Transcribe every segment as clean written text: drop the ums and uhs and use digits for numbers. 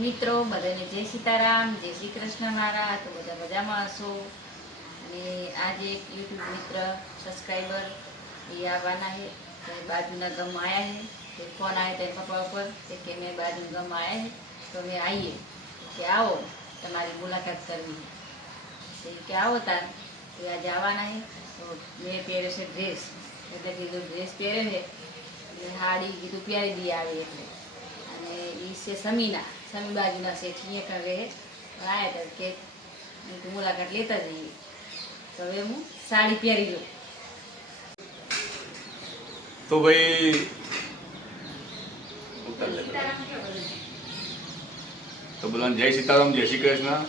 મિત્રો બધાને જય સીતારામ, જય શ્રી કૃષ્ણ મારા. તો બધા મજામાં હશો. અને આજે એક યુટ્યુબ મિત્ર સબસ્ક્રાઈબર એ આવવાના છે. તો બાજુના ગામ આવ્યા છે. તો ફોન આવ્યો તો પપ્પા ઉપર કે મેં બાજુના ગામ આવ્યા છે તો મેં આવીએ કે આવો તમારી મુલાકાત કરવી છે. કે આવો તાર તો આજે આવવાના છે. તો મેં પહેર્યો છે ડ્રેસ, એટલે કીધું ડ્રેસ પહેરે છે એટલે સાડી કીધું પહેરી દઈએ આવે એટલે. અને એ છે સમી બાજુના છે અહીંયા કરે આવ્યા હતા કે મુલાકાત લેતા જઈએ. તો હવે હું સાડી પહેરી લઉં. તો ભાઈ તો બોલો જય સીતારામ, જય શ્રી કૃષ્ણ.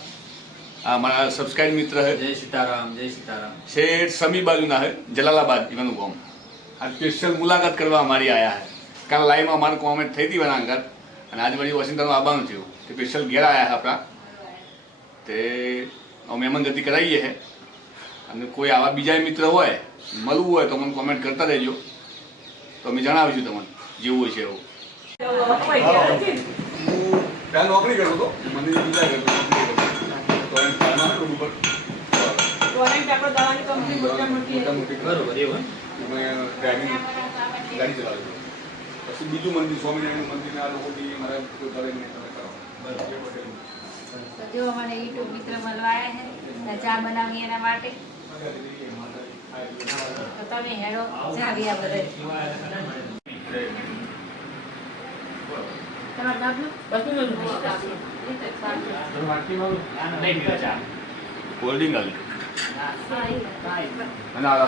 આ મારા સબસ્ક્રાઇબ મિત્ર है जय सीताराम जय सीताराम શેઠ સમી બાજુના है જલાલાબાદ ઈવાનું ગામ. આ સ્પેશિયલ મુલાકાત કરવા અમારી આયા है. કાલ લાઈવમાં મારું કોમેન્ટ થઈ હતી એના અંગત અને આજે પછી વોશિંગ્ટન આવવાનું થયું તે સ્પેશિયલ ઘેર આવ્યા આપણા તે મહેમાન ગતિ કરાવીએ છે. અને કોઈ આવા બીજા મિત્ર હોય મળવું હોય તો મને કોમેન્ટ કરતા રહેજો, તો અમે જણાવીશું તમને જેવું હોય છે એવું. ત્યાં નોકરી કરતો હતો, મને બીજા કરતો ગાડી ચલાવે છે. પછી બીજું મંદિર સ્વામિનારાયણ મંદિર આ લોકો મારા ઘરે તો જો મને યુટ્યુબ મિત્ર મળવા આવ્યા છે, ચા બનાવી એના માટે. તો તમે હેડો જાવ્યા બધા. તમારું નામ કોલ્ડિંગ આવી અને આ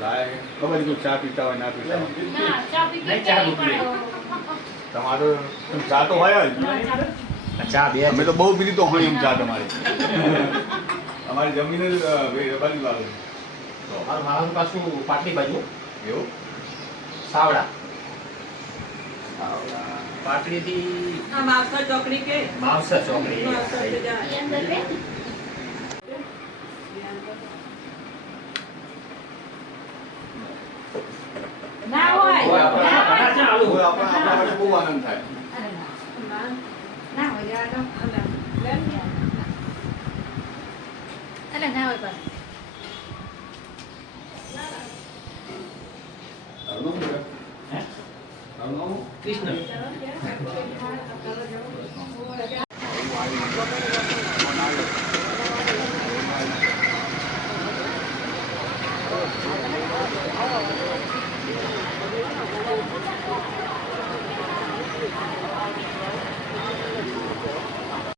લાય ખબર નહીં ચા પીતા હોય ના પીતા હોય. તમારો ચા તો હોય જ. चा भी અમે તો બહુ પીધી તો હોય એમ ચા તમારી. અમારી જમીન જ બાજુ લાવે और मालूम पासु पाटली बाजू એવું. सावड़ा पाटली थी मावसा चौकड़ी के मावसा चौकड़ी मावसा से जाए ના હોય આપણા માટે બહુ આનંદ થાય. ના હોય જવા દો. અરે ના હોય પણ कृष्ण